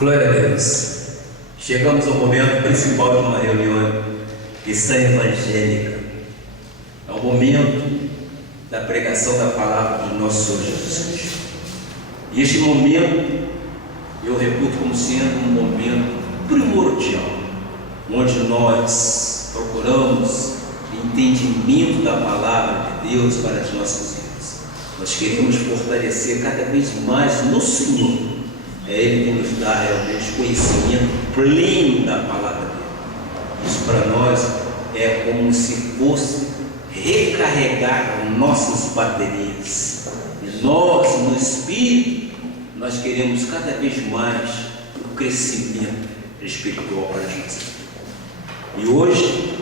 Glória a Deus. Chegamos ao momento principal de uma reunião cristã evangélica. É o momento da pregação da palavra de nosso Senhor Jesus Cristo. E este momento eu reputo como sendo um momento primordial, onde nós procuramos entendimento da palavra de Deus para as nossas vidas. Nós queremos fortalecer cada vez mais no Senhor. É Ele que nos dá realmente conhecimento pleno da palavra dele. Isso para nós é como se fosse recarregar nossas baterias. E nós, no Espírito, nós queremos cada vez mais o crescimento espiritual para Jesus. E hoje,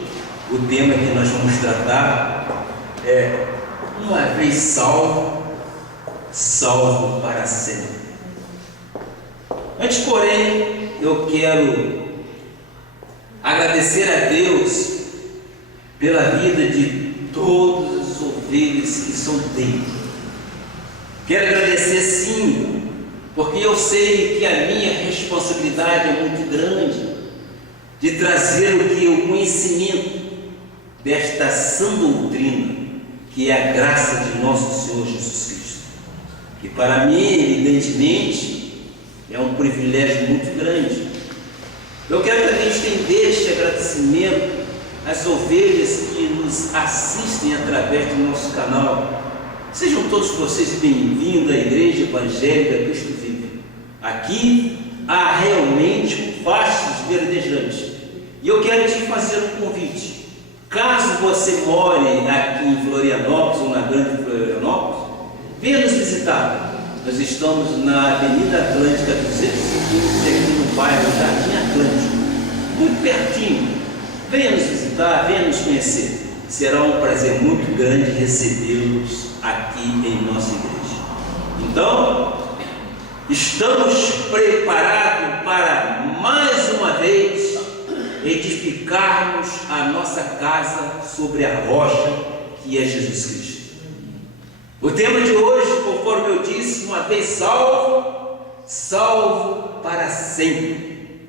o tema que nós vamos tratar é: uma vez salvo, salvo para sempre. Antes, porém, eu quero agradecer a Deus pela vida de todas as ovelhas que são dele. Quero agradecer sim, porque eu sei que a minha responsabilidade é muito grande de trazer o conhecimento desta sã doutrina, que é a graça de nosso Senhor Jesus Cristo. Que para mim, evidentemente, é um privilégio muito grande. Eu quero também estender este agradecimento às ovelhas que nos assistem através do nosso canal. Sejam todos vocês bem-vindos à Igreja Evangélica Cristo Vive. Aqui há realmente pastos verdejantes. E eu quero te fazer um convite. Caso você more aqui em Florianópolis ou na Grande Florianópolis, venha nos visitar. Nós estamos na Avenida Atlântica 215, aqui no bairro Jardim Atlântico, muito pertinho. Venha nos visitar, venha nos conhecer. Será um prazer muito grande recebê-los aqui em nossa igreja. Então, estamos preparados para mais uma vez edificarmos a nossa casa sobre a rocha que é Jesus Cristo. O tema de hoje, conforme eu disse, uma vez salvo, salvo para sempre.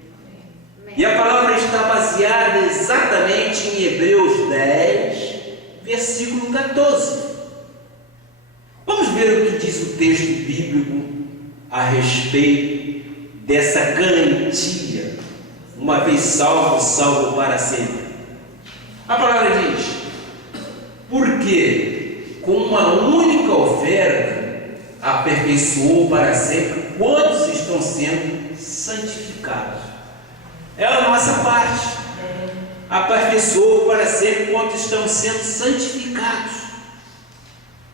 E a palavra está baseada exatamente em Hebreus 10, versículo 14. Vamos ver o que diz o texto bíblico a respeito dessa garantia, uma vez salvo, salvo para sempre. A palavra diz: porque com uma única oferta aperfeiçoou para sempre quantos estão sendo santificados. É a nossa parte. Aperfeiçoou para sempre quantos estão sendo santificados.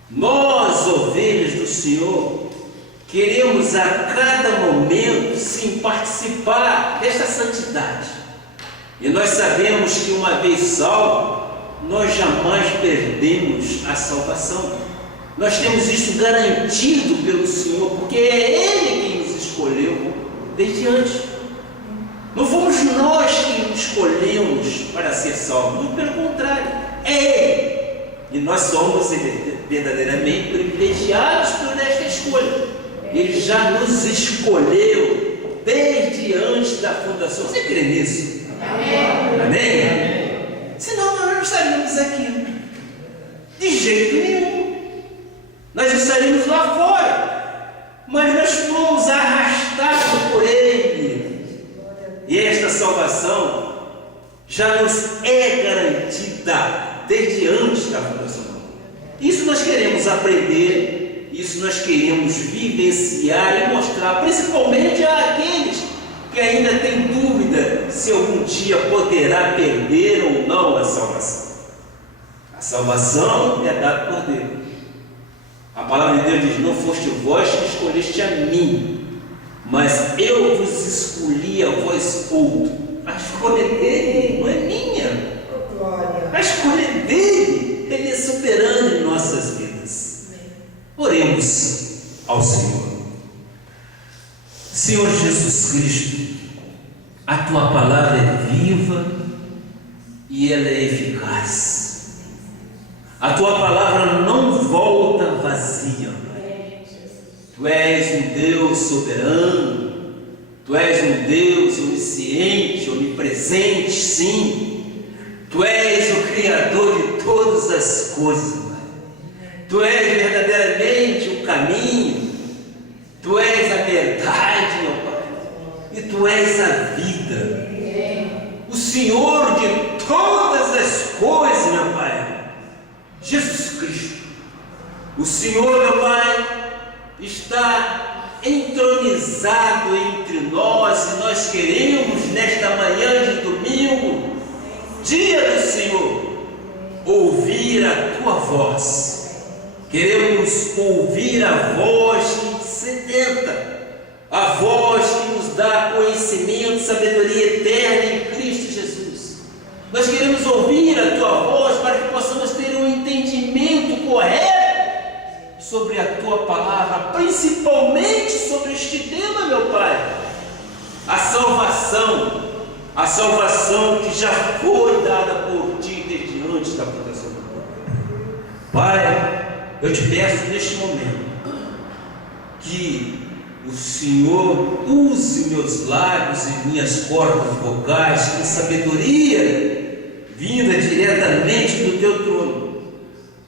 Nós, ovelhas do Senhor, queremos a cada momento sim participar desta santidade. E nós sabemos que uma vez salvo, nós jamais perdemos a salvação. Nós temos isso garantido pelo Senhor, porque é Ele quem nos escolheu desde antes. Não fomos nós que escolhemos para ser salvos, muito pelo contrário, é Ele. E nós somos verdadeiramente privilegiados por esta escolha. Ele já nos escolheu desde antes da fundação. Você crê nisso? Amém? Amém? Senão nós não estaríamos aqui de jeito nenhum. Nós estaríamos lá fora, mas nós fomos arrastados por Ele. E esta salvação já nos é garantida desde antes da fundação do mundo. Isso nós queremos aprender, isso nós queremos vivenciar e mostrar, principalmente àqueles que ainda tem dúvida se algum dia poderá perder ou não a salvação. A salvação é dada por Deus. A palavra de Deus diz: não foste vós que escolheste a mim, mas eu vos escolhi a vós outro. A escolha dele não é minha. A escolha dele, ele é soberano em nossas vidas. Oremos ao Senhor. Senhor Jesus Cristo, a Tua palavra é viva e ela é eficaz. A Tua palavra não volta vazia. Tu és um Deus soberano, Tu és um Deus onisciente, onipresente, sim. Tu és o Criador de todas as coisas, Pai. Tu és verdadeiramente o caminho. Tu és a verdade, meu Pai. E Tu és a vida. O Senhor de todas as coisas, meu Pai. Jesus Cristo. O Senhor, meu Pai, está entronizado entre nós, e nós queremos nesta manhã de domingo, dia do Senhor, ouvir a Tua voz. Queremos ouvir a voz que sedenta, a voz que nos dá conhecimento, sabedoria eterna em Cristo Jesus. Nós queremos ouvir a Tua voz para que possamos ter um entendimento correto sobre a Tua palavra, principalmente sobre este tema, meu Pai, a salvação que já foi dada por Ti desde antes da fundação do mundo. Pai, eu te peço neste momento que o Senhor use meus lábios e minhas cordas vocais com sabedoria vinda diretamente do Teu trono,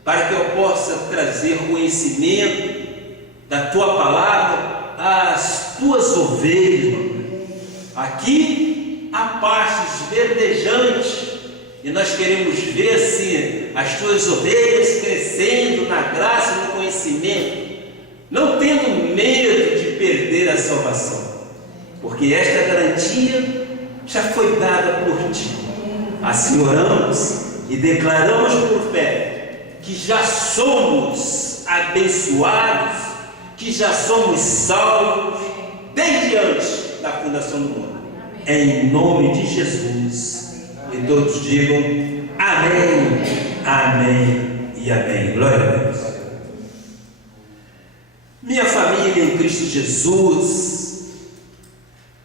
para que eu possa trazer conhecimento da Tua palavra às Tuas ovelhas, meu Pai. Aqui há pastos verdejantes, e nós queremos ver se as Tuas ovelhas crescendo na graça e no conhecimento, não tendo medo de perder a salvação, porque esta garantia já foi dada por Ti. Assim oramos e declaramos por fé que já somos abençoados, que já somos salvos desde antes da fundação do mundo. Em nome de Jesus. E todos digam amém, amém e amém. Glória a Deus. Minha família em Cristo Jesus,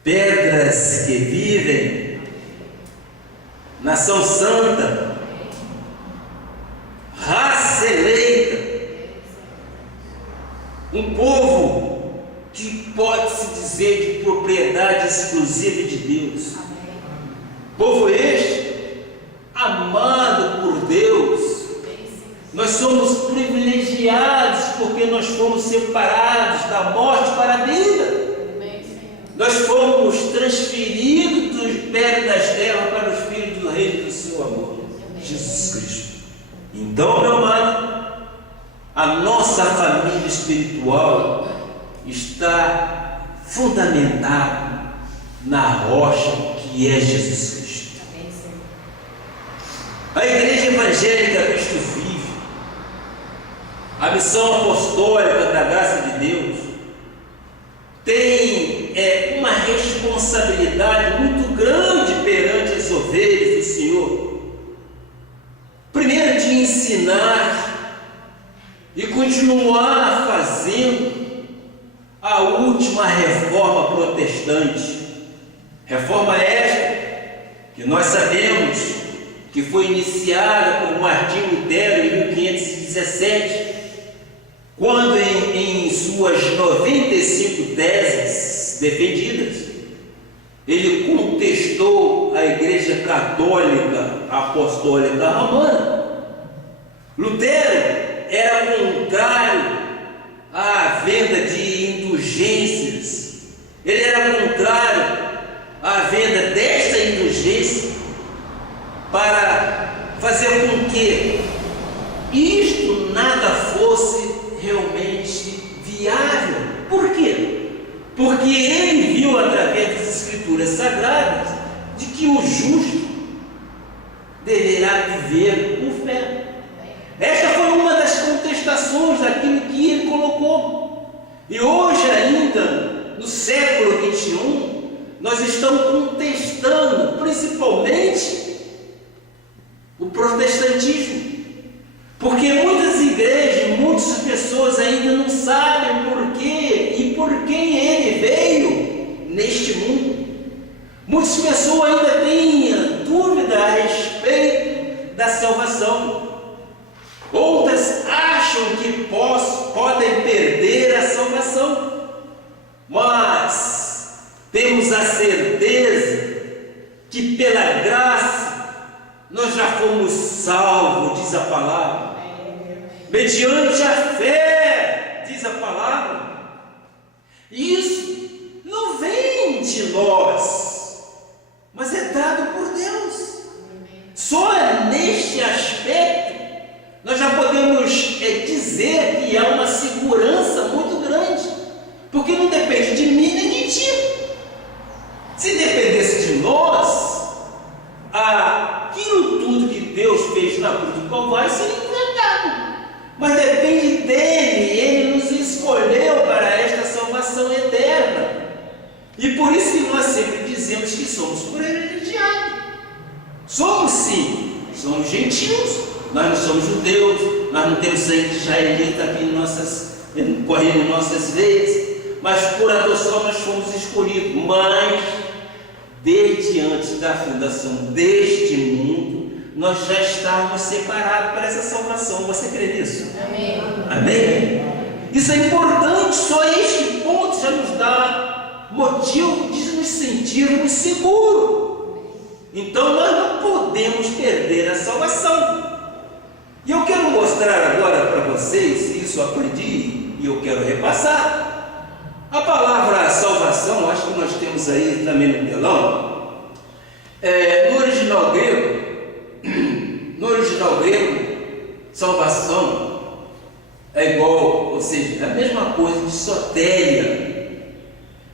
pedras que vivem, nação santa, raça eleita, um povo que pode-se dizer de propriedade exclusiva de Deus. Povo este, amado por Deus. Nós somos privilegiados porque nós fomos separados da morte para a vida. Nós fomos transferidos do império das trevas para os filhos do reino do seu amor, Jesus Cristo. Então, meu amado, a nossa família espiritual está fundamentada na rocha que é Jesus Cristo. A Igreja Evangélica Cristo Vive, a missão apostólica da graça de Deus, tem uma responsabilidade muito grande perante as ovelhas do Senhor. Primeiro, de ensinar e continuar fazendo a última reforma protestante. Reforma esta que nós sabemos que foi iniciada por Martinho Lutero em 1517, quando em suas 95 teses defendidas, ele contestou a Igreja Católica Apostólica Romana. Lutero era contrário à venda de indulgências, ele era contrário à venda desta indulgência para fazer com que isto nada fosse realmente viável. Por quê? Porque ele viu através das Escrituras Sagradas de que o justo deverá viver por fé. Esta foi uma das contestações daquilo que ele colocou. E hoje ainda, no século XXI, nós estamos contestando principalmente o protestantismo. Porque muitas igrejas, muitas pessoas ainda não sabem por quê e por quem ele veio neste mundo. Muitas pessoas ainda têm dúvida a respeito da salvação. Outras acham que podem perder a salvação. Mas temos fomos salvos, diz a palavra, mediante a fé, diz a palavra. E isso não vem de nós, mas é dado por Deus. Só neste aspecto nós já podemos dizer que há uma segurança muito grande, porque não depende de mim nem de ti. Se dependesse de nós, aquilo tudo que Deus fez na cruz do Calvário seria inventado. Mas depende dele, ele nos escolheu para esta salvação eterna. E por isso que nós sempre dizemos que somos privilegiados. Somos sim, somos gentios, nós não somos judeus, nós não temos sangue de israelita aqui correndo em nossas veias, mas por adoção nós fomos escolhidos. Mas desde antes da fundação deste mundo, nós já estávamos separados para essa salvação. Você crê nisso? Amém. Amém? Isso é importante, só este ponto já nos dá motivo de nos sentirmos seguros. Então nós não podemos perder a salvação. E eu quero mostrar agora para vocês, isso eu aprendi e eu quero repassar. A palavra salvação, acho que nós temos aí também no telão, no original grego, salvação é igual, ou seja, é a mesma coisa de sotéria.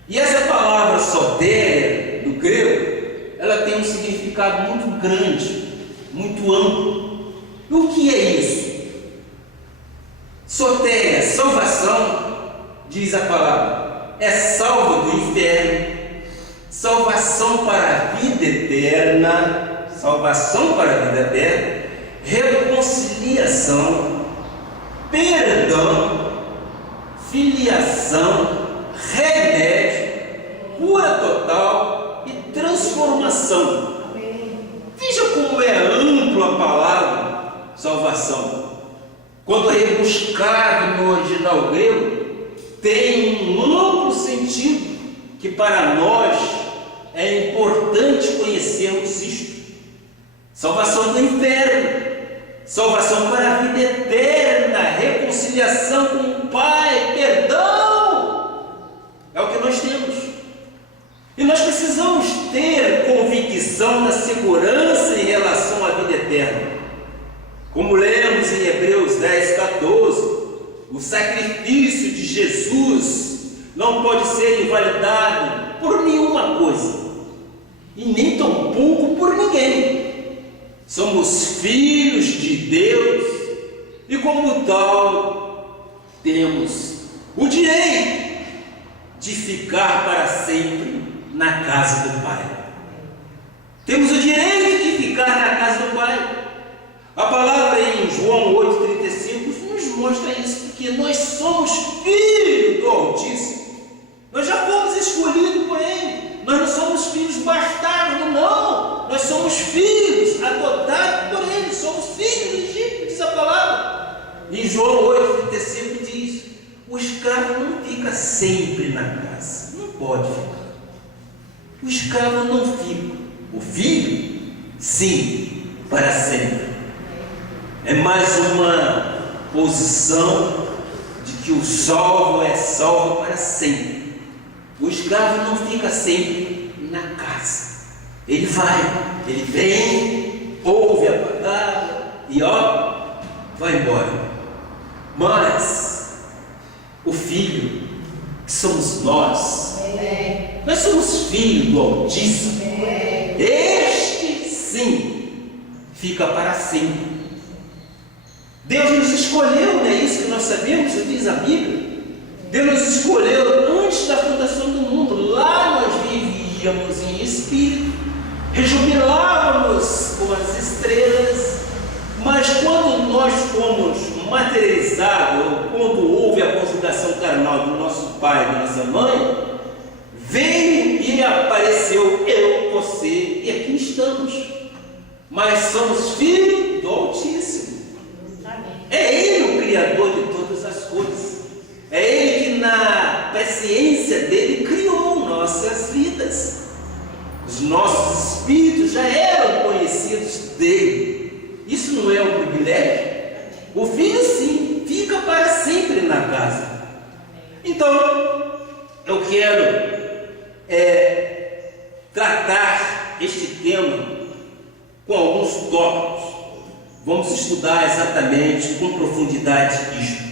E essa palavra sotéria, do grego, ela tem um significado muito grande, muito amplo. E o que é isso? Sotéria, salvação, diz a palavra, é salvo do inferno, salvação para a vida eterna, reconciliação, perdão, filiação, remédio, cura total e transformação. Veja como é amplo a palavra salvação. Quando rebuscado no original grego, tem um amplo sentido que para nós é importante conhecermos isto. Salvação do inferno, salvação para a vida eterna, reconciliação com o Pai, perdão, é o que nós temos. E nós precisamos ter convicção da segurança em relação à vida eterna. Como lemos em Hebreus 10:14, o sacrifício de Jesus não pode ser invalidado por nenhuma coisa, e nem tampouco por ninguém. Somos filhos de Deus e, como tal, temos o direito de ficar para sempre na casa do Pai. Temos o direito de ficar na casa do Pai. A palavra em João 8,35 nos mostra isso, porque nós somos filhos do Altíssimo. Nós já fomos escolhidos por Ele. Nós não somos filhos bastardos, não. Nós somos filhos adotados por Ele. Somos filhos legítimos, diz a palavra. Em João 8,35 diz: o escravo não fica sempre na casa. Não pode ficar. O escravo não fica. O filho, sim, para sempre. É mais uma posição de que o salvo é salvo para sempre. O escravo não fica sempre na casa. Ele vai, ele vem, ouve a palavra e vai embora. Mas o filho, que somos nós somos filhos do Altíssimo. Este sim fica para sempre. Deus nos escolheu, não é isso que nós sabemos, diz a Bíblia. Deus nos escolheu antes da fundação do mundo. Lá nós vivíamos em espírito, rejubilávamos com as estrelas, mas quando nós fomos materializados, quando houve a conjugação carnal do nosso pai e da nossa mãe, veio e apareceu eu, você, e aqui estamos. Mas somos filhos do Altíssimo. É Ele o Criador de todas as coisas. É Ele que na presciência dele criou nossas vidas. Os nossos espíritos já eram conhecidos dele. não é um privilégio. O filho, sim, fica para sempre na casa. Então, eu quero tratar este tema com alguns tópicos. Vamos estudar exatamente, com profundidade, isto.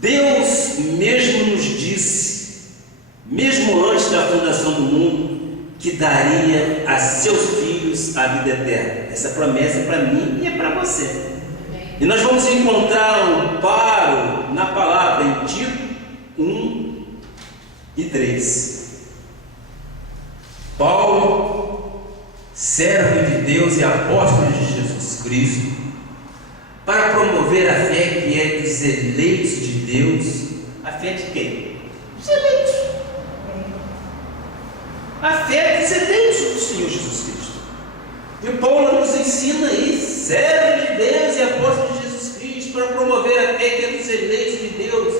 Deus mesmo nos disse, mesmo antes da fundação do mundo, que daria a seus filhos a vida eterna. Essa promessa é para mim e é para você. E nós vamos encontrar um amparo na palavra em Tito 1 e 3. Paulo, servo de Deus e apóstolo de Jesus Cristo, para promover a fé que é dos eleitos de Deus. A fé de quem? Dos eleitos. A fé dos eleitos do Senhor Jesus Cristo. E Paulo nos ensina isso, servo de Deus e apóstolo de Jesus Cristo, para promover a fé que é dos eleitos de Deus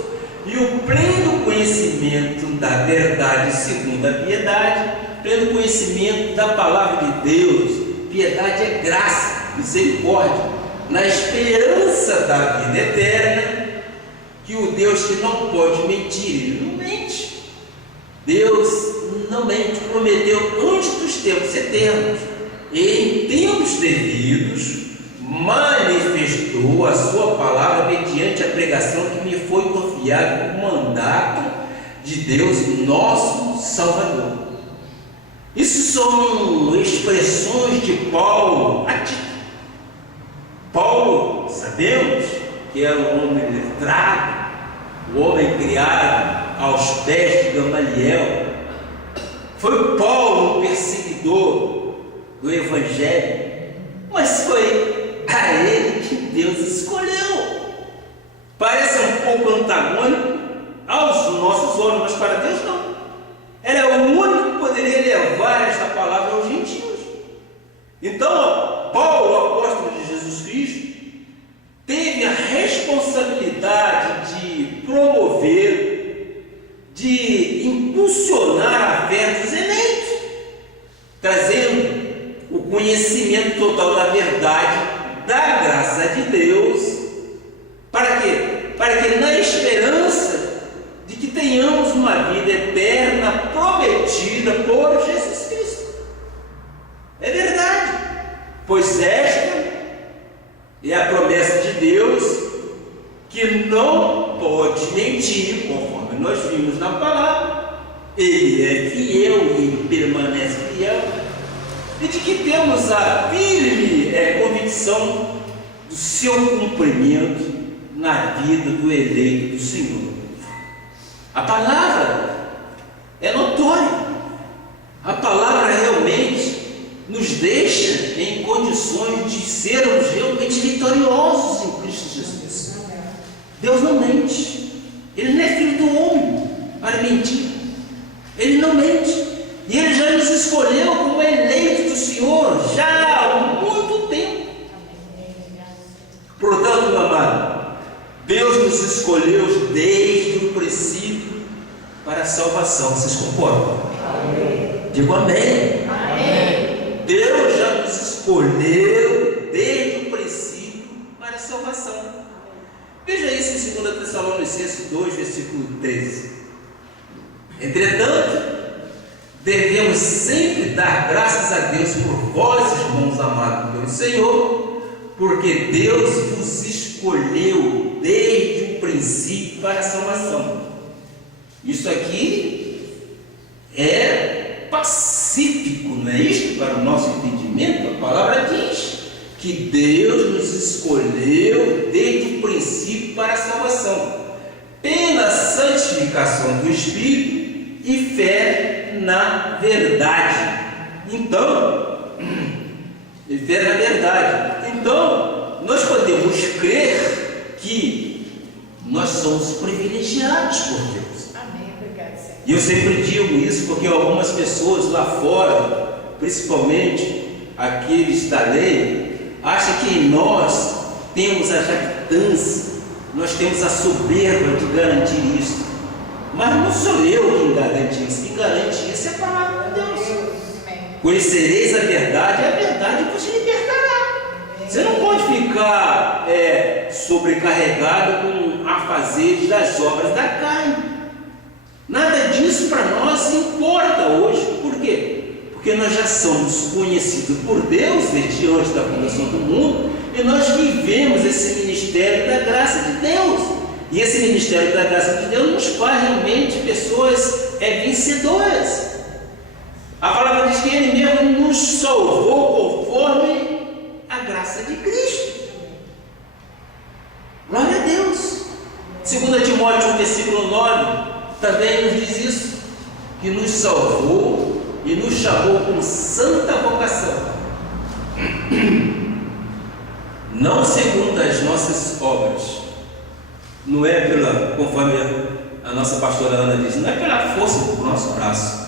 e o pleno conhecimento da verdade segundo a piedade, pleno conhecimento da palavra de Deus. Piedade é graça, misericórdia, na esperança da vida eterna, que o Deus que não pode mentir, ele não mente. Deus não mente, prometeu antes dos tempos eternos, e em tempos devidos manifestou a sua palavra mediante a pregação que me foi confiada por mandato de Deus, nosso Salvador. Isso são expressões de Paulo a Tito. Paulo, sabemos que era um homem letrado, o homem criado aos pés de Gamaliel. Foi Paulo o perseguidor do Evangelho, mas foi a ele que Deus escolheu. Parece um pouco antagônico aos nossos olhos, mas para Deus não. Ele é o único que poderia levar esta palavra aos gentios. Então, Paulo, o apóstolo de Jesus Cristo, teve a responsabilidade de promover, de impulsionar a fé dos eleitos, trazendo o conhecimento total da verdade, da graça de Deus. Para quê? Para que na esperança de que tenhamos uma vida eterna prometida por Jesus Cristo. É verdade, pois esta é a promessa de Deus, que não pode mentir, conforme nós vimos na palavra. Ele é fiel e permanece fiel, e de que temos a firme convicção do seu cumprimento na vida do eleito do Senhor. A palavra é notória, a palavra realmente nos deixa em condições de sermos realmente vitoriosos em Cristo Jesus. Deus não mente, Ele não é filho do homem para mentir, Ele não mente, e Ele já nos escolheu como eleitos do Senhor já há muito tempo. Portanto, meu amado, Deus nos escolheu desde o princípio para a salvação. Vocês concordam? Amém. Digo amém. Amém. Deus já nos escolheu desde o princípio para a salvação. Veja isso em 2 Tessalonicenses 2, versículo 13. Entretanto, devemos sempre dar graças a Deus por vós, irmãos amados pelo Senhor, porque Deus vos escolheu desde o princípio para a salvação. Isso aqui é pacífico, não é isto? Para o nosso entendimento, a palavra diz que Deus nos escolheu desde o princípio para a salvação, pela santificação do Espírito e fé na verdade. Então, nós podemos crer que nós somos privilegiados por Deus. E eu sempre digo isso porque algumas pessoas lá fora, principalmente aqueles da lei, acham que em nós temos a jactância, nós temos a soberba de garantir isso. Mas não sou eu quem garante isso, quem garante isso é a palavra de Deus. Conhecereis a verdade vos libertará. Você não pode ficar sobrecarregado com afazeres das obras da carne. Nada disso para nós importa hoje. Por quê? Porque nós já somos conhecidos por Deus desde antes da fundação do mundo, e nós vivemos esse ministério da graça de Deus. E esse ministério da graça de Deus nos faz realmente pessoas vencedoras. A palavra diz que Ele mesmo nos salvou conforme a graça de Cristo. Glória a Deus. 2 Timóteo, versículo 9, também nos diz isso, que nos salvou e nos chamou com santa vocação, não segundo as nossas obras. Não é pela, conforme a nossa pastora Ana diz, não é pela força do nosso braço.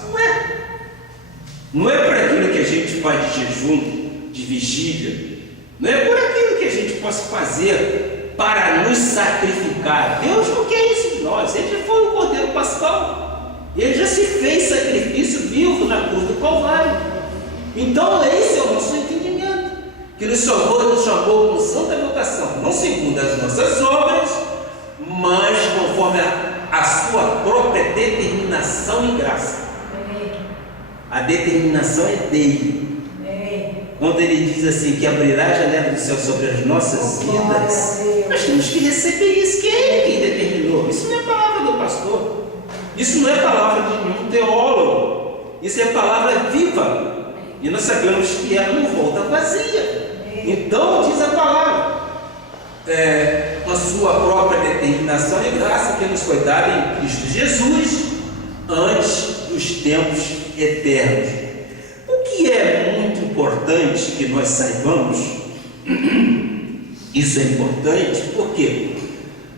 Não é por aquilo que a gente faz de jejum, de vigília. Não é por aquilo que a gente possa fazer para nos sacrificar. Deus não quer isso de nós. Ele já foi o Cordeiro Pascal. Ele já se fez sacrifício vivo na cruz do Calvário. Então esse é o nosso entendimento, que nos salvou e nos chamou com santa vocação, não segundo as nossas obras, mas conforme a sua própria determinação e graça. A determinação é dele. Quando ele diz assim, que abrirá a janela do céu sobre as nossas vidas, nós temos que receber isso, que é ele quem determinou. Isso não é palavra do pastor, isso não é palavra de nenhum teólogo, isso é palavra viva, e nós sabemos que ela não volta vazia. Então diz a palavra, com a sua própria determinação e graça que nos foi dada em Cristo Jesus antes dos tempos eternos. O que é muito importante que nós saibamos, isso é importante, por quê?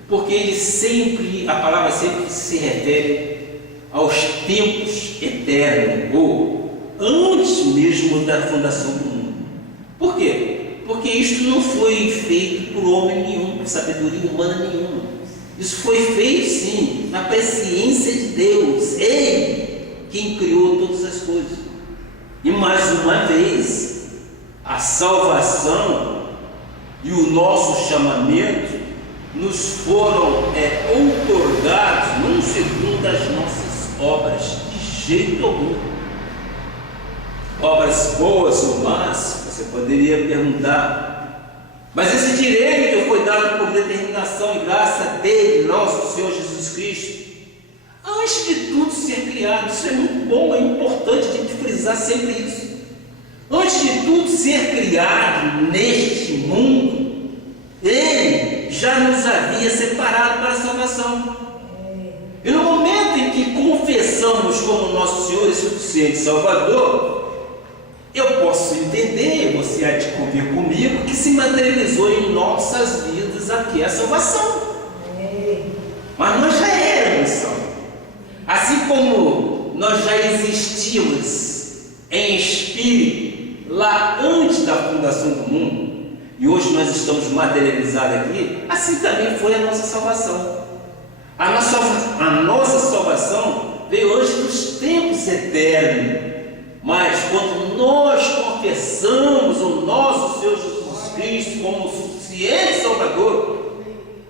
Porque a palavra sempre se refere aos tempos eternos, ou antes mesmo da fundação do mundo. Por quê? Porque isto não foi feito por homem nenhum, por sabedoria humana nenhuma. Isso foi feito sim, na presciência de Deus. Ele quem criou todas as coisas. E mais uma vez, a salvação e o nosso chamamento nos foram outorgados não segundo as nossas obras, de jeito algum. Obras boas ou más, você poderia perguntar, mas esse direito foi dado por determinação e graça dele, nosso Senhor Jesus Cristo, antes de tudo ser criado. Isso é muito bom, é importante a gente frisar sempre isso. Antes de tudo ser criado neste mundo, Ele já nos havia separado para a salvação. E no momento em que confessamos como nosso Senhor e suficiente Salvador, eu posso entender, você há de convir comigo, que se materializou em nossas vidas aqui a salvação. Mas nós já éramos salvos. Assim como nós já existíamos em espírito lá antes da fundação do mundo, e hoje nós estamos materializados aqui, assim também foi a nossa salvação. A nossa salvação veio hoje dos tempos eternos, mas quando nós confessamos o nosso Senhor Jesus Cristo como o suficiente Salvador,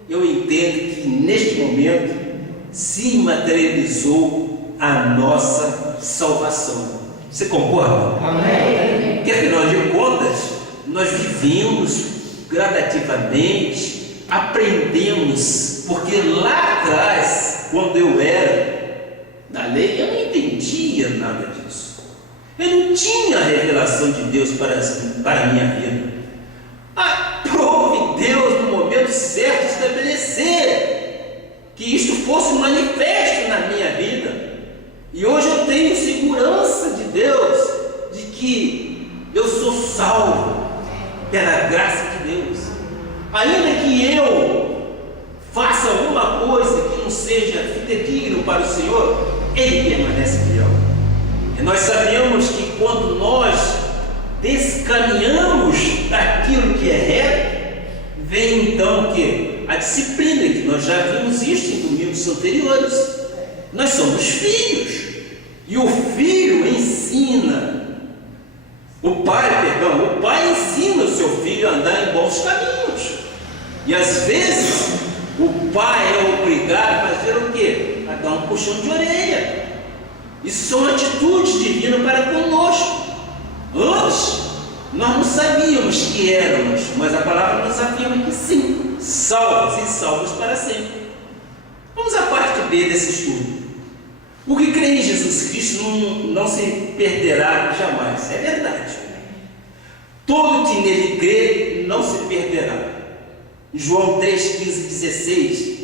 eu entendo que neste momento se materializou a nossa salvação. Você concorda? Amém. Porque afinal de contas, nós vivemos gradativamente, aprendemos, porque lá atrás, quando eu era da lei, eu não entendia nada disso. Eu não tinha a revelação de Deus para a minha vida. Aprove Deus no momento certo estabelecer que isto fosse manifesto na minha vida. E hoje eu tenho segurança de Deus, de que eu sou salvo pela graça de Deus. Ainda que eu faça alguma coisa que não seja fidedigno para o Senhor, Ele permanece fiel. E nós sabemos que quando nós descaminhamos daquilo que é reto, vem então o quê? A disciplina, que nós já vimos isso em domingos anteriores. Nós somos filhos, e o filho ensina, o pai ensina o seu filho a andar em novos caminhos. E às vezes o pai é obrigado a fazer o quê? A dar um puxão de orelha. Isso são atitudes divinas para conosco. Antes nós não sabíamos que éramos, mas a palavra nos afirma que sim, salvos e salvos para sempre. Vamos à parte B desse estudo. O que crê em Jesus Cristo não se perderá jamais. É verdade. Todo que nele crê não se perderá. João 3, 15 e 16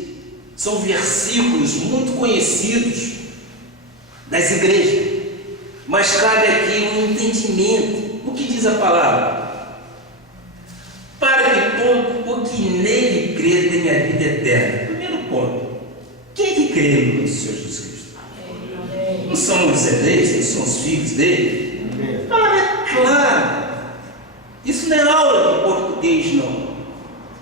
são versículos muito conhecidos das igrejas, mas cabe aqui um entendimento. O que diz a palavra? Para que todo o que nele crê tenha vida eterna. Primeiro ponto: quem é que crê no Senhor Jesus Cristo? Não são os eleitos, não são os filhos dele? Claro. Isso não é aula de português, não.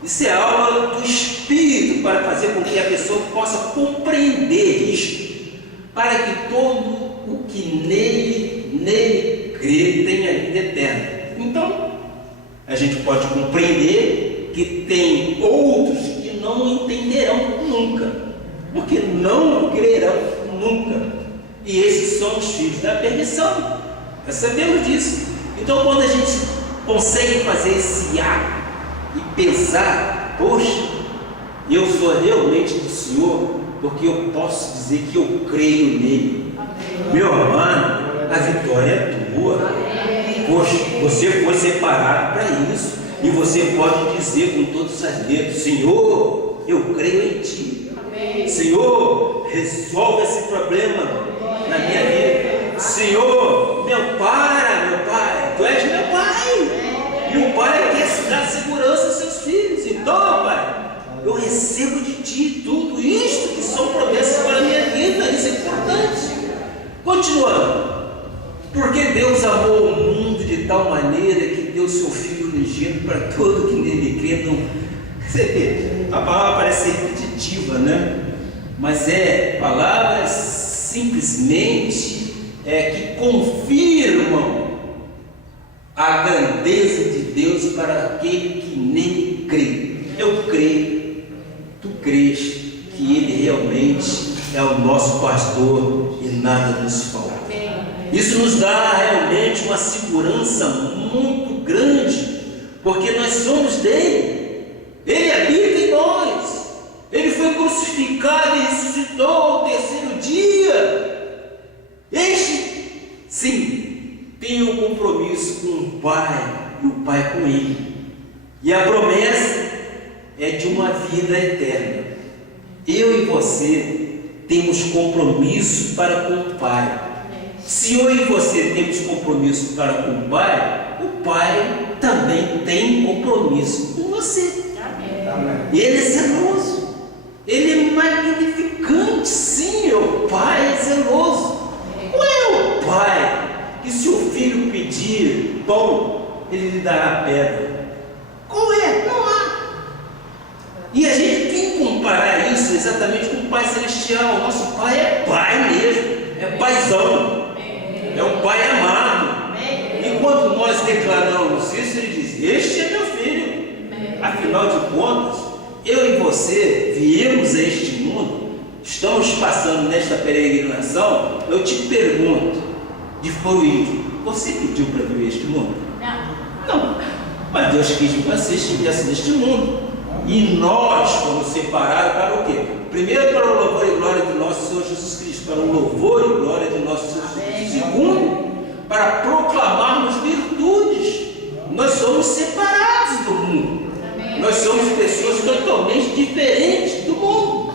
Isso é aula do Espírito, para fazer com que a pessoa possa compreender isto, para que todo o que nele crê tenha vida eterna. Então, a gente pode compreender que tem outros que não entenderão nunca, porque não crerão nunca, e esses são os filhos da perdição. Nós sabemos disso. Então, quando a gente consegue fazer esse ato e pensar, poxa, eu sou realmente do Senhor, porque eu posso dizer que eu creio nele. Meu amado, a vitória é tua. Poxa, você foi separado para isso, e você pode dizer com todas as letras: Senhor, eu creio em ti. Senhor, resolve esse problema na minha vida. Senhor, meu Pai, tu és meu Pai. E o Pai quer dar segurança aos seus filhos. Então, Pai, eu recebo de Ti tudo isto que são promessas para a minha vida. Isso é importante. Continuando. Porque Deus amou o mundo de tal maneira que deu seu Filho unigênito para todo que nele crê. Você vê, a palavra parece repetitiva, né? Mas é palavras simplesmente que confirmam a grandeza de Deus para aquele que nele crê. Eu creio, tu crês que Ele realmente é o nosso pastor e nada nos falta. Isso nos dá realmente uma segurança muito grande, porque nós somos dele. Ele habita em nós. Ele foi crucificado e ressuscitou ao terceiro dia. Este, sim, tem um compromisso com o Pai e o Pai com ele. E a promessa é de uma vida eterna. Eu e você temos compromisso para com o Pai. Se eu e você temos compromisso para com o Pai também tem compromisso com você. Amém. Ele é zeloso. Ele é magnificante. Sim, o Pai é zeloso. Qual é o Pai que, se o filho pedir pão, ele lhe dará pedra? Qual é? Não há. E a gente tem que comparar isso exatamente com o Pai Celestial. O nosso Pai é Pai mesmo, é Paizão, é um Pai amado. E quando nós declaramos isso, ele diz: este é meu filho. Afinal de contas, eu e você viemos a este mundo, estamos passando nesta peregrinação. Eu te pergunto, de fluido, você pediu para vir a este mundo? Não. Mas Deus quis que você estivesse neste mundo. E nós fomos separados para o quê? Primeiro, para o louvor e glória de nosso Senhor Jesus Cristo, para o louvor e glória de nosso Senhor Jesus Cristo. Segundo, para proclamarmos virtudes. Nós somos separados do mundo. Nós somos pessoas totalmente diferentes do mundo.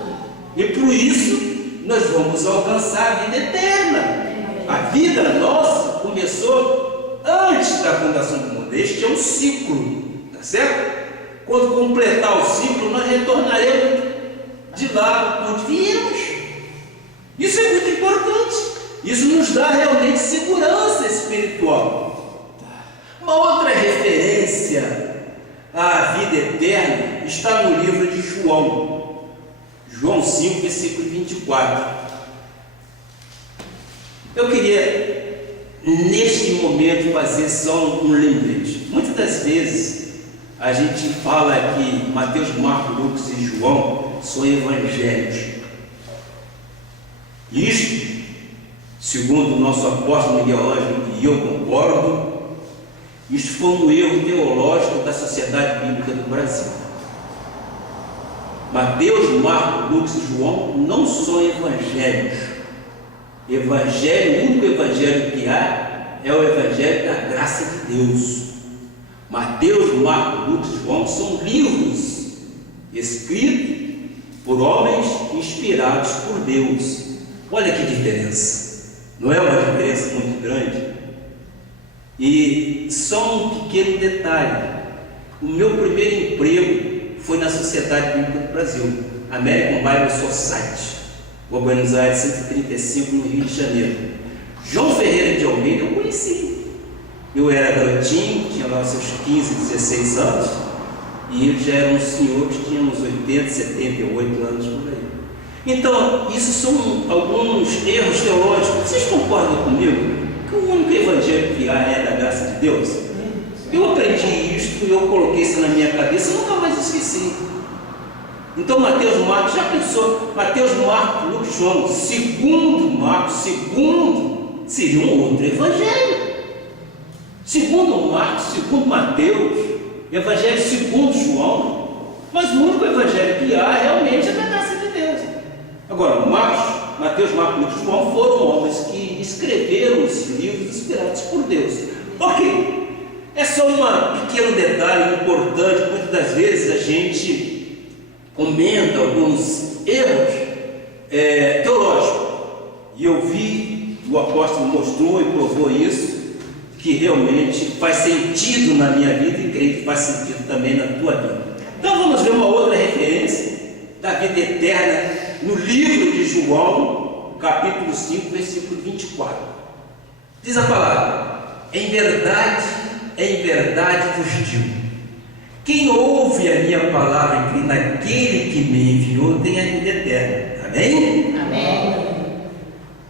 E por isso, nós vamos alcançar a vida eterna. A vida nossa começou antes da fundação do mundo. Este é um ciclo, tá certo? Quando completar o ciclo, nós retornaremos de lá onde viemos. Isso é muito importante. Isso nos dá realmente segurança espiritual. Uma outra referência à vida eterna está no livro de João. João 5, versículo 24. Eu queria, neste momento, fazer só um lembrete. Muitas das vezes, a gente fala que Mateus, Marcos, Lucas e João são evangelhos. Isto, segundo o nosso apóstolo Miguel Ângelo, e eu concordo, isto foi um erro teológico da Sociedade Bíblica do Brasil. Mateus, Marcos, Lucas e João não são evangelhos. Evangelho, o único evangelho que há é o evangelho da graça de Deus. Mateus, Marcos, Lucas e João são livros escritos por homens inspirados por Deus. Olha que diferença, não é uma diferença muito grande? E só um pequeno detalhe: o meu primeiro emprego foi na Sociedade Bíblica do Brasil, American Bible Society, Rua Buenos Aires 135, no Rio de Janeiro. João Ferreira de Almeida eu conheci. Eu era garotinho, tinha lá seus 15, 16 anos, e ele já era um senhor que tinha uns 80, 78 anos por aí. Então, isso são alguns erros teológicos. Vocês concordam comigo que o único evangelho que há é da graça de Deus? Eu aprendi isto e eu coloquei isso na minha cabeça, nunca mais esqueci. Então, Mateus, Marcos, já pensou? Mateus, Marcos, Lucas, João, segundo Marcos, segundo, seria um outro evangelho. Segundo Marcos, segundo Mateus, evangelho segundo João, mas o único evangelho que há realmente é da graça de Deus. Agora, Mateus, Marcos, Lucas e João foram homens que escreveram os livros inspirados por Deus. Ok, é só um pequeno detalhe importante. Muitas das vezes a gente comenta alguns erros teológicos, e eu vi, o apóstolo mostrou e provou isso, que realmente faz sentido na minha vida e creio que faz sentido também na tua vida. Então vamos ver uma outra referência da vida eterna no livro de João, capítulo 5, versículo 24. Diz a palavra: em verdade vos digo, quem ouve a minha palavra e crê naquele que me enviou tem a vida eterna. Amém? Amém.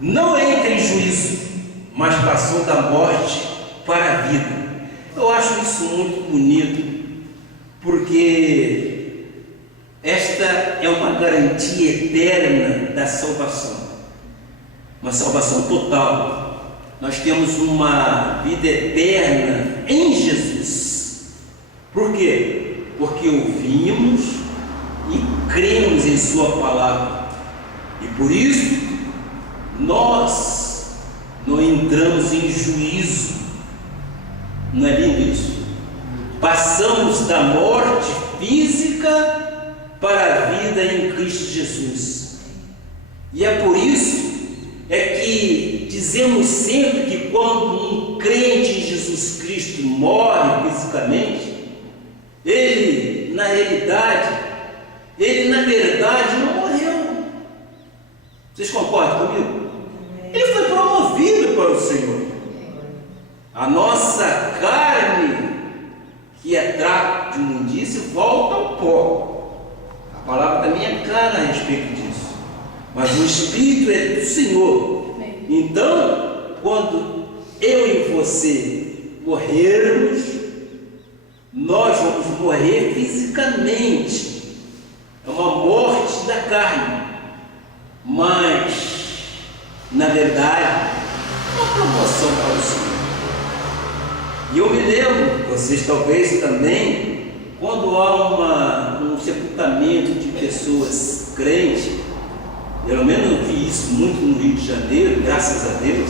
Não entra em juízo, mas passou da morte para a vida. Eu acho isso muito bonito, porque esta é uma garantia eterna da salvação, uma salvação total. Nós temos uma vida eterna em Jesus. Por quê? Porque ouvimos e cremos em sua palavra, e por isso nós não entramos em juízo. Não é lindo isso? Passamos da morte física para a vida em Cristo Jesus. E é por isso que dizemos sempre que quando um crente em Jesus Cristo morre fisicamente, ele na verdade não morreu. Vocês concordam comigo? Ele foi promovido para o Senhor. A nossa carne, que é trapo de imundície, volta ao pó. A palavra também é clara a respeito disso. Mas o Espírito é do Senhor. Então, quando eu e você morrermos, nós vamos morrer fisicamente. É uma morte da carne. Mas, na verdade, é uma promoção para o Senhor. E eu me lembro, vocês talvez também, quando há um sepultamento de pessoas crentes, pelo menos eu vi isso muito no Rio de Janeiro, graças a Deus,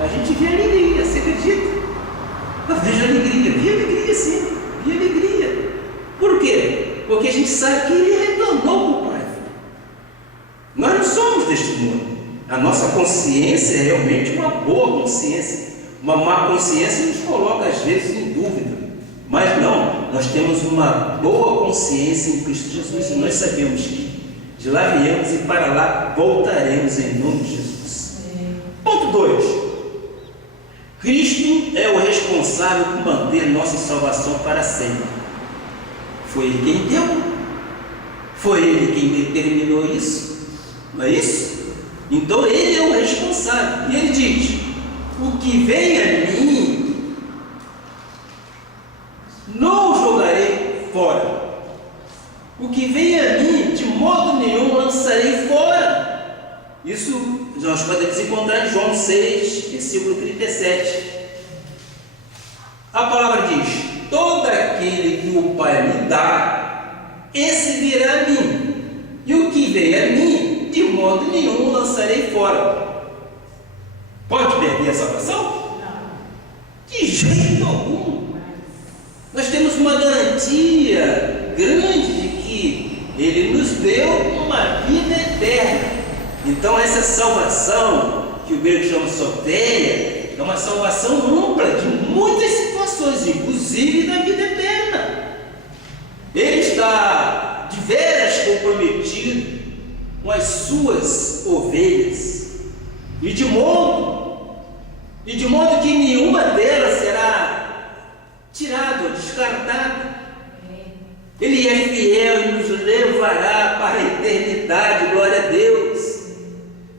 a gente vê alegria, você acredita? Eu vejo alegria, vi alegria sim, vi alegria. Por quê? Porque a gente sabe que ele retornou para o Pai. Nós não somos deste mundo. A nossa consciência é realmente uma boa consciência. Uma má consciência nos coloca às vezes em dúvida, mas não, nós temos uma boa consciência em Cristo Jesus, e nós sabemos que de lá viemos e para lá voltaremos em nome de Jesus. Ponto 2: Cristo é o responsável por manter nossa salvação para sempre. Foi Ele quem deu, foi Ele quem determinou isso, não é isso? Então Ele é o responsável, e Ele diz: o que vem a mim, não o jogarei Isso nós podemos encontrar em João 6, versículo 37. A palavra diz: todo aquele que o Pai me dá, esse virá a mim, e o que vem a mim, de modo nenhum lançarei fora. Pode perder a salvação? De jeito algum. Nós temos uma garantia grande de que Ele nos deu uma vida eterna. Então essa salvação, que o grego chama soteria, é uma salvação ampla de muitas situações, inclusive da vida eterna. Ele está de veras comprometido com as suas ovelhas, e de modo que nenhuma delas será tirada ou descartada. Ele é fiel e nos levará para a eternidade, glória a Deus.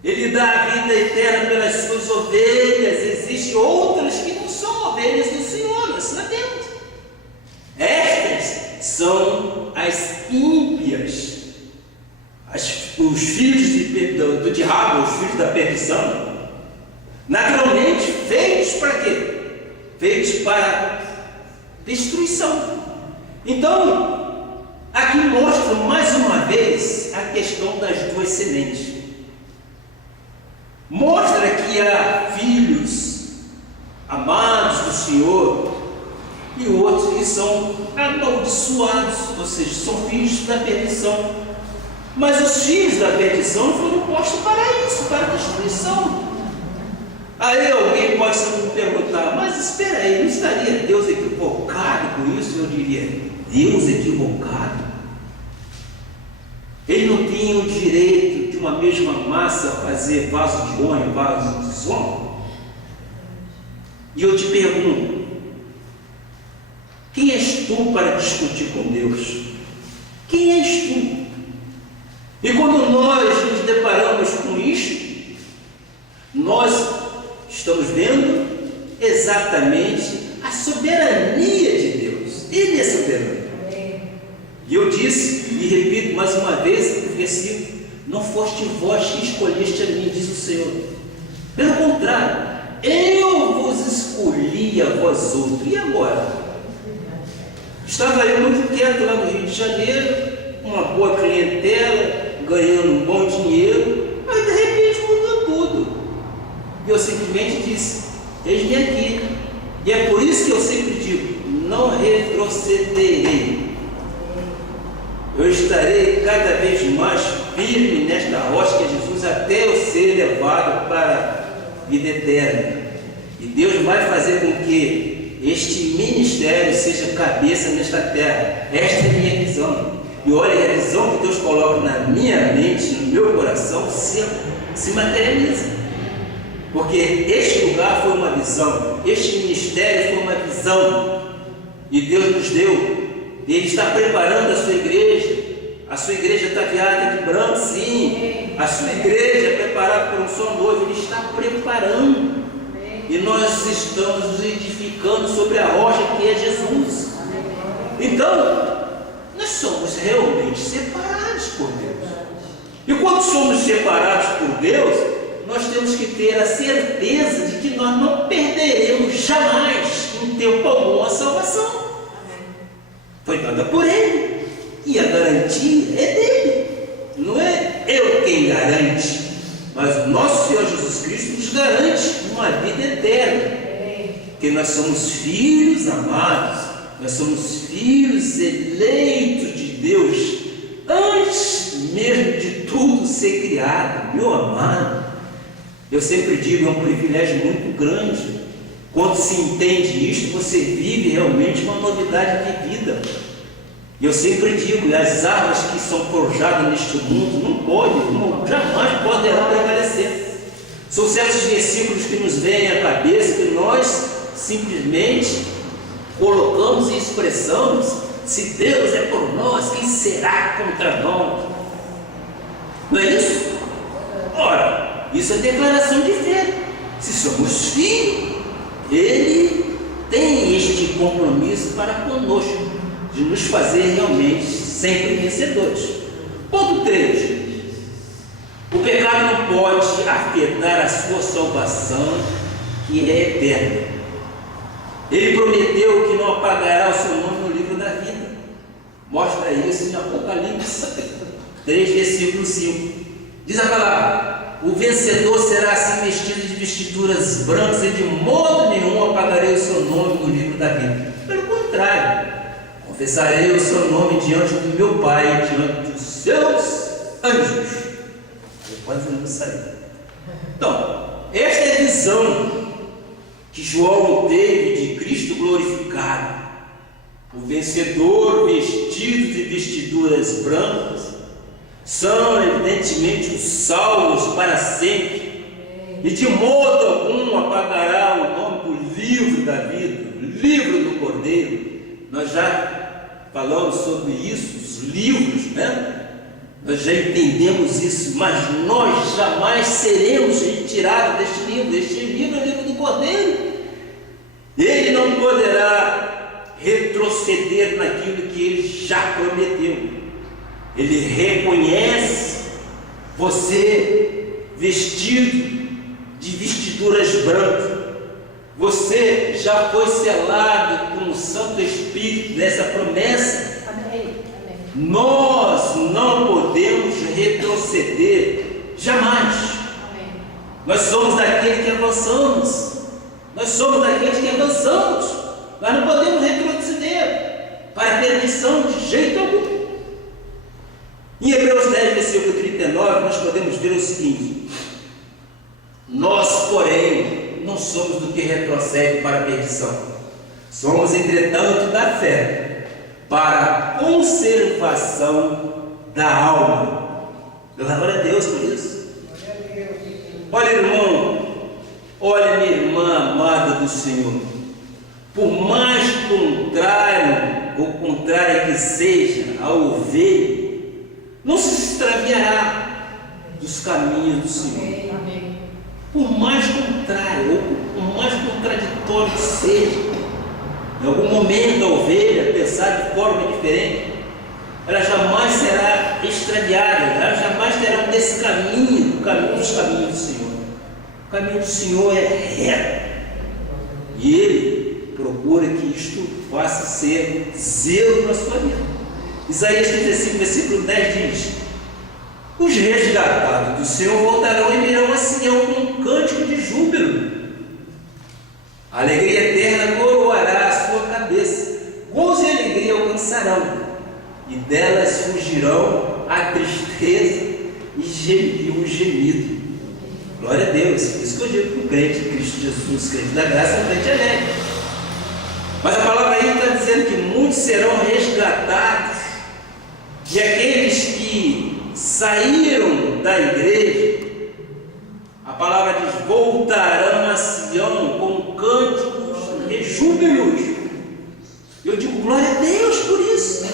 Ele dá a vida eterna pelas suas ovelhas. Existem outras que não são ovelhas do Senhor, nós sabemos. Estas são as ímpias, os filhos do diabo, os filhos da perdição, naturalmente feitos para quê? Feitos para destruição. Então, aqui mostra mais uma vez a questão das duas sementes. Mostra que há filhos amados do Senhor e outros que são amaldiçoados, ou seja, são filhos da perdição. Mas os filhos da perdição foram postos para isso, para a destruição. Aí alguém pode me perguntar: mas espera aí, não estaria Deus equivocado com isso? Eu diria: Deus equivocado? Ele não tinha o direito de uma mesma massa fazer vaso de honra e vaso de desonra? E eu te pergunto: quem és tu para discutir com Deus? Quem és tu? E quando nós nos deparamos com isto, nós estamos vendo exatamente a soberania de Deus. Ele é soberano. E eu disse, e repito mais uma vez o versículo: não foste vós que escolheste a mim, diz o Senhor. Pelo contrário, eu vos escolhi a vós outros. E agora? Estava eu muito quieto lá no Rio de Janeiro, uma boa clientela, ganhando um bom dinheiro, mas de repente mudou tudo. E eu simplesmente disse: eis-me aqui. E é por isso que eu sempre digo: não retrocederei. Eu estarei cada vez mais firme nesta rocha que é Jesus, até eu ser levado para a vida eterna. E Deus vai fazer com que este ministério seja cabeça nesta terra. Esta é a minha visão. E olha, a visão que Deus coloca na minha mente, no meu coração, se materializa. Porque este lugar foi uma visão, este ministério foi uma visão, e Deus nos deu. Ele está preparando a sua igreja. A sua igreja está virada de branco, sim. A sua igreja é preparada por um só noivo. Ele está preparando. E nós estamos nos edificando sobre a rocha que é Jesus. Então, nós somos realmente separados por Deus. E quando somos separados por Deus, nós temos que ter a certeza de que nós não perderemos jamais, em tempo algum, a salvação. Foi dada por Ele, e a garantia é dele. Não é eu quem garante, mas o nosso Senhor Jesus Cristo nos garante uma vida eterna. Porque nós somos filhos amados, nós somos filhos eleitos de Deus, antes mesmo de tudo ser criado. Meu amado, eu sempre digo, é um privilégio muito grande. Quando se entende isto, você vive realmente uma novidade de vida. E eu sempre digo, as armas que são forjadas neste mundo jamais poderão prevalecer. São certos versículos que nos vêm à cabeça, que nós simplesmente colocamos e expressamos: se Deus é por nós, quem será contra nós? Não é isso? Ora, isso é declaração de fé. Se somos filhos, Ele tem este compromisso para conosco, de nos fazer realmente sempre vencedores. Ponto 3. O pecado não pode afetar a sua salvação, que é eterna. Ele prometeu que não apagará o seu nome no livro da vida. Mostra isso em Apocalipse 3, versículo 5. Diz a palavra: o vencedor será assim vestido de vestiduras brancas, e de modo nenhum apagarei o seu nome no livro da vida. Pelo contrário, confessarei o seu nome diante do meu Pai, diante dos seus anjos. Quantos não saíram? Então, esta é a visão que João teve de Cristo glorificado. O vencedor vestido de vestiduras brancas são evidentemente os salvos para sempre, e de modo algum apagará o nome do livro da vida, o livro do Cordeiro. Nós já falamos sobre isso, os livros, né? Nós já entendemos isso, mas nós jamais seremos retirados deste livro. Este livro é o livro do Cordeiro. Ele não poderá retroceder naquilo que ele já prometeu. Ele reconhece você vestido de vestiduras brancas. Você já foi selado com o Santo Espírito dessa promessa. Amém. Nós não podemos retroceder jamais. Amém. Nós somos daqueles que avançamos. Nós somos daqueles que avançamos. Nós não podemos retroceder para a perdição de jeito algum. Em Hebreus 10, versículo 39, nós podemos ver o seguinte: nós, porém, não somos do que retrocede para a perdição. Somos, entretanto, da fé para a conservação da alma. Glória a Deus por isso. Olha, irmão, olha, minha irmã amada do Senhor, por mais contrária que seja a ovelha, não se extraviará dos caminhos do Senhor. Amém. Por mais contrário, ou por mais contraditório que seja, em algum momento a ovelha pensar de forma diferente, ela jamais será extraviada, ela jamais terá desse caminho, o caminho dos caminhos do Senhor. O caminho do Senhor é reto, e Ele procura que isto faça ser zelo na sua vida. Isaías 35, versículo 10 diz: os resgatados do Senhor voltarão e virão a Sião com um cântico de júbilo. A alegria eterna coroará a sua cabeça, gozo e alegria alcançarão, e delas fugirão a tristeza e o gemido. Glória a Deus. Isso que eu digo para o crente de Cristo Jesus, crente da graça, é um crente alegre. Mas a palavra aí está dizendo que muitos serão resgatados, e aqueles que saíram da igreja, a palavra diz, voltarão a Sião com cânticos e júbilos. Eu digo glória a Deus por isso.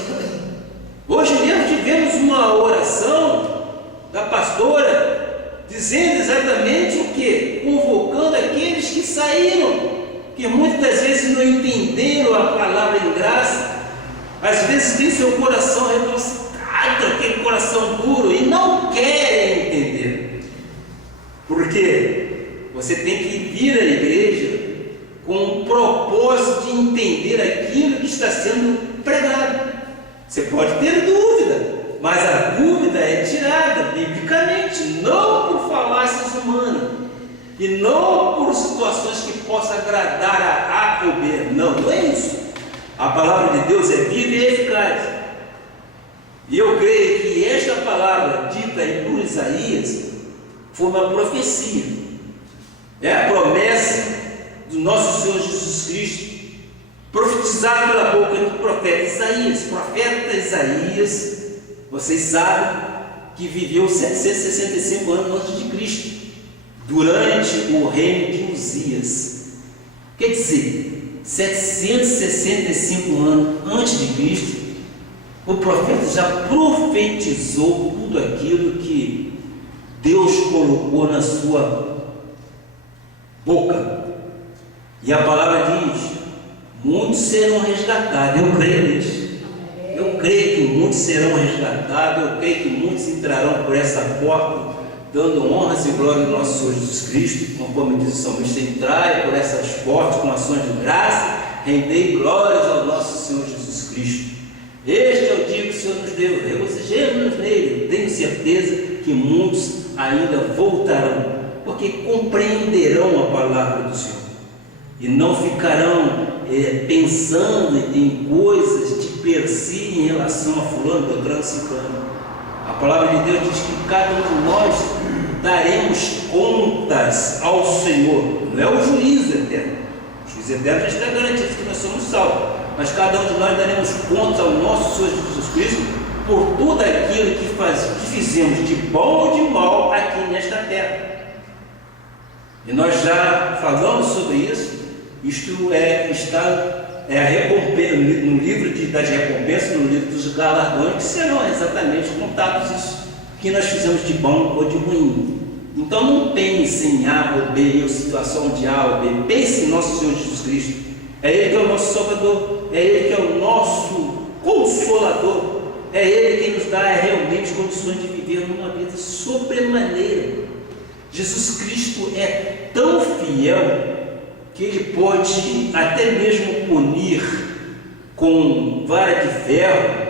Hoje mesmo tivemos uma oração da pastora dizendo exatamente o que? Convocando aqueles que saíram, que muitas das vezes não entenderam a palavra em graça, às vezes tem seu coração reconstruído, aquele coração duro, e não querem entender. Porque você tem que vir à igreja com o propósito de entender aquilo que está sendo pregado. Você pode ter dúvida, mas a dúvida é tirada biblicamente, não por falácias humanas, e não por situações que possam agradar a A ou B. Não é isso. A palavra de Deus é viva e eficaz. E eu creio que esta palavra dita por Isaías foi uma profecia. É a promessa do nosso Senhor Jesus Cristo, profetizada pela boca do profeta Isaías. O profeta Isaías, vocês sabem que viveu 765 anos antes de Cristo, durante o reino de Uzias. Quer dizer, 765 anos antes de Cristo, o profeta já profetizou tudo aquilo que Deus colocou na sua boca. E a palavra diz: muitos serão resgatados. Eu creio nisso. Eu creio que muitos serão resgatados. Eu creio que muitos entrarão por essa porta dando honras e glória ao nosso Senhor Jesus Cristo, conforme diz o salmista: entrai por essas portas com ações de graça, rendei glórias ao nosso Senhor Jesus Cristo. Este é o dia que o Senhor nos deu, regozijemos-nos nele. Tenho certeza que muitos ainda voltarão, porque compreenderão a palavra do Senhor e não ficarão pensando em coisas de per si em relação a fulano, beltrano, ciclano. A palavra de Deus diz que cada um de nós daremos contas ao Senhor. Não é o juízo eterno. O juízo eterno já está garantido que nós somos salvos, mas cada um de nós daremos contas ao nosso Senhor Jesus Cristo por tudo aquilo que fizemos de bom ou de mal aqui nesta terra. E nós já falamos sobre isso. Isto está a recompensa, no livro das recompensas, no livro dos galardões, que serão exatamente contados isso, que nós fizemos de bom ou de ruim. Então não pense em A ou B, ou situação de A ou B. Pense em nosso Senhor Jesus Cristo. É Ele que é o nosso Salvador, é Ele que é o nosso Consolador, é Ele que nos dá realmente condições de viver numa vida sobremaneira. Jesus Cristo é tão fiel que Ele pode até mesmo punir com vara de ferro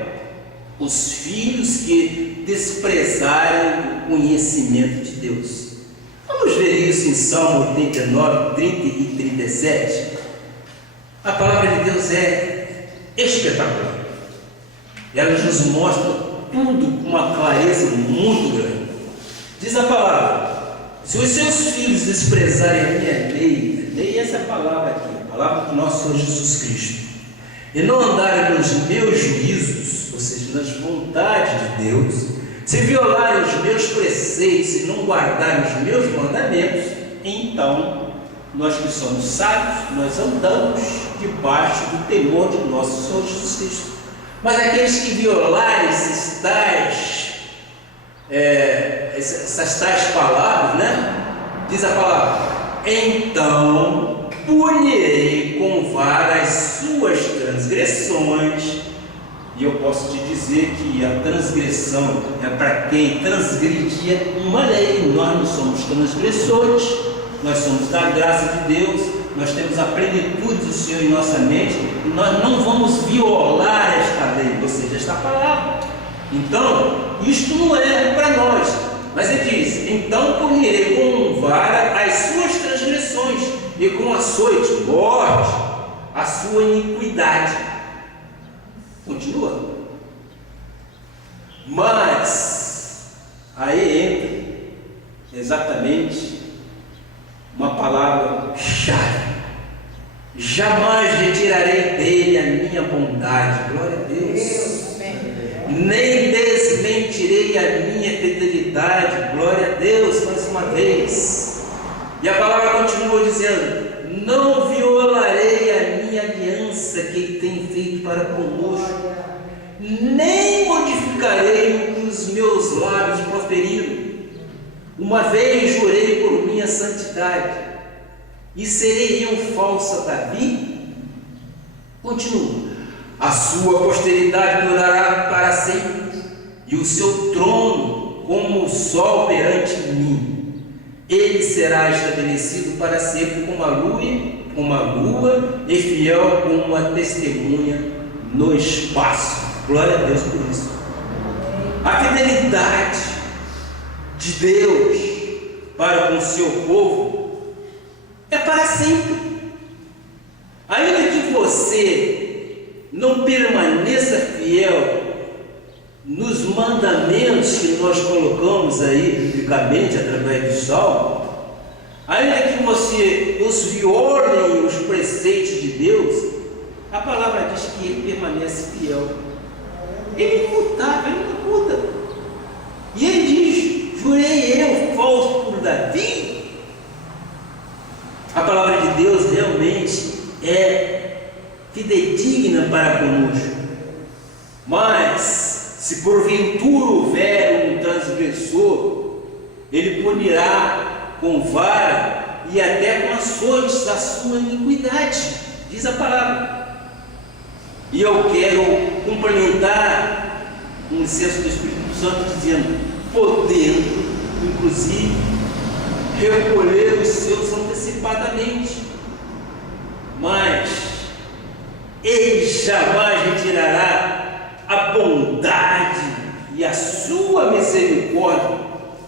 os filhos que desprezarem o conhecimento de Deus. Vamos ver isso em Salmo 89, 30 e 37. A palavra de Deus é espetacular. Ela nos mostra tudo com uma clareza muito grande. Diz a palavra: se os seus filhos desprezarem a minha lei, essa palavra aqui, a palavra do nosso Senhor Jesus Cristo, e não andarem nos meus juízos, ou seja, nas vontades de Deus, se violarem os meus preceitos e não guardarem os meus mandamentos, então nós que somos sábios, nós andamos debaixo do temor de nosso Senhor Jesus Cristo. Mas aqueles que violarem essas tais palavras, né? Diz a palavra: então punirei com vara as suas transgressões. E eu posso te dizer que a transgressão é para quem transgredia uma lei. Nós não somos transgressores, nós somos da graça de Deus, nós temos a plenitude do Senhor em nossa mente, e nós não vamos violar esta lei, ou seja, esta palavra. Então, isto não é para nós, mas ele diz: então punirei com vara as suas transgressões, e com açoite, morte, a sua iniquidade. Continua. Mas aí entra exatamente uma palavra-chave: jamais retirarei dele a minha bondade. Glória a Deus. Nem desmentirei a minha fidelidade. Glória a Deus. Mais uma vez. E a palavra continua dizendo: não violarei a minha aliança que Ele tem feito para conosco, nem modificarei o que os meus lábios proferiram. Uma vez jurei por minha santidade, e serei eu falsa, Davi? Continua: a sua posteridade durará para sempre, e o seu trono como o sol perante mim. Ele será estabelecido para sempre como a lua, e fiel como uma testemunha no espaço. Glória a Deus por isso. A fidelidade de Deus para com o seu povo é para sempre. Ainda que você não permaneça fiel nos mandamentos que nós colocamos aí biblicamente através do Salmo, ainda que você os viole os preceitos de Deus, a palavra diz que Ele permanece fiel. Ele é imutável, Ele não muda. E Ele diz: jurei eu falso por Davi. A palavra de Deus realmente é fidedigna para conosco. Mas se porventura houver um transgressor, Ele punirá com vara e até com açoites a sua iniquidade, diz a palavra. E eu quero complementar um licença do Espírito Santo dizendo: podendo, inclusive, inclusive, recolher os seus antecipadamente. Mas Ele jamais retirará a bondade e a sua misericórdia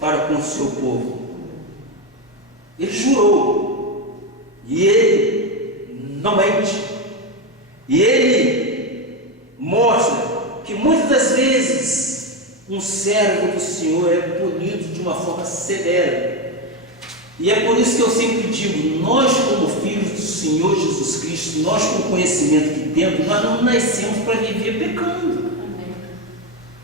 para com o seu povo. Ele jurou, e Ele não mente, e Ele mostra que muitas das vezes um servo do Senhor é punido de uma forma severa. E é por isso que eu sempre digo, nós como filhos do Senhor Jesus Cristo, nós com o conhecimento que temos, nós não nascemos para viver pecando.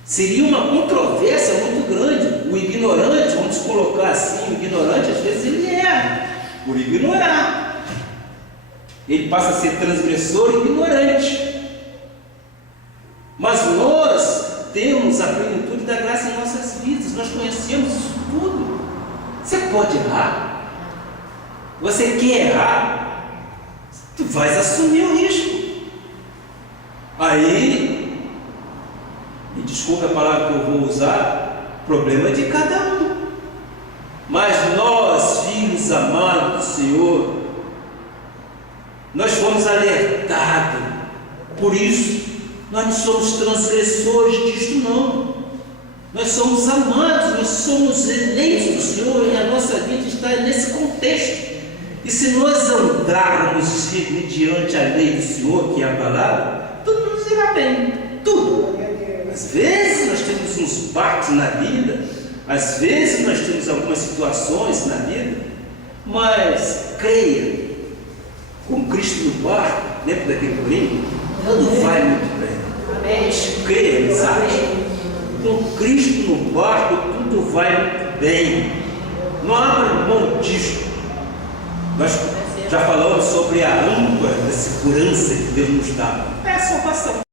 Seria uma controvérsia muito grande. O ignorante, vamos colocar assim, o ignorante às vezes ele erra, por ignorar. Ele passa a ser transgressor e ignorante. Mas nós temos a plenitude da graça em nossas vidas, nós conhecemos isso tudo. Você pode errar, você quer errar, tu vais assumir o risco. Aí, me desculpe a palavra que eu vou usar, problema de cada um. Mas nós, filhos amados do Senhor, nós fomos alertados. Por isso, nós não somos transgressores disto não. Nós somos amados, nós somos eleitos do Senhor e a nossa vida está nesse contexto. E se nós andarmos mediante a lei do Senhor, que é a palavra, tudo nos irá bem, tudo. Às vezes nós temos uns baques na vida, às vezes nós temos algumas situações na vida, mas creia, com Cristo no barco, lembra daquele corinho? Tudo vai muito bem. Amém. Creia, sabe? Com Cristo no barco, tudo vai muito bem. Não abra mão disso. Nós já falamos sobre a âncora da segurança que Deus nos dá. É a salvação.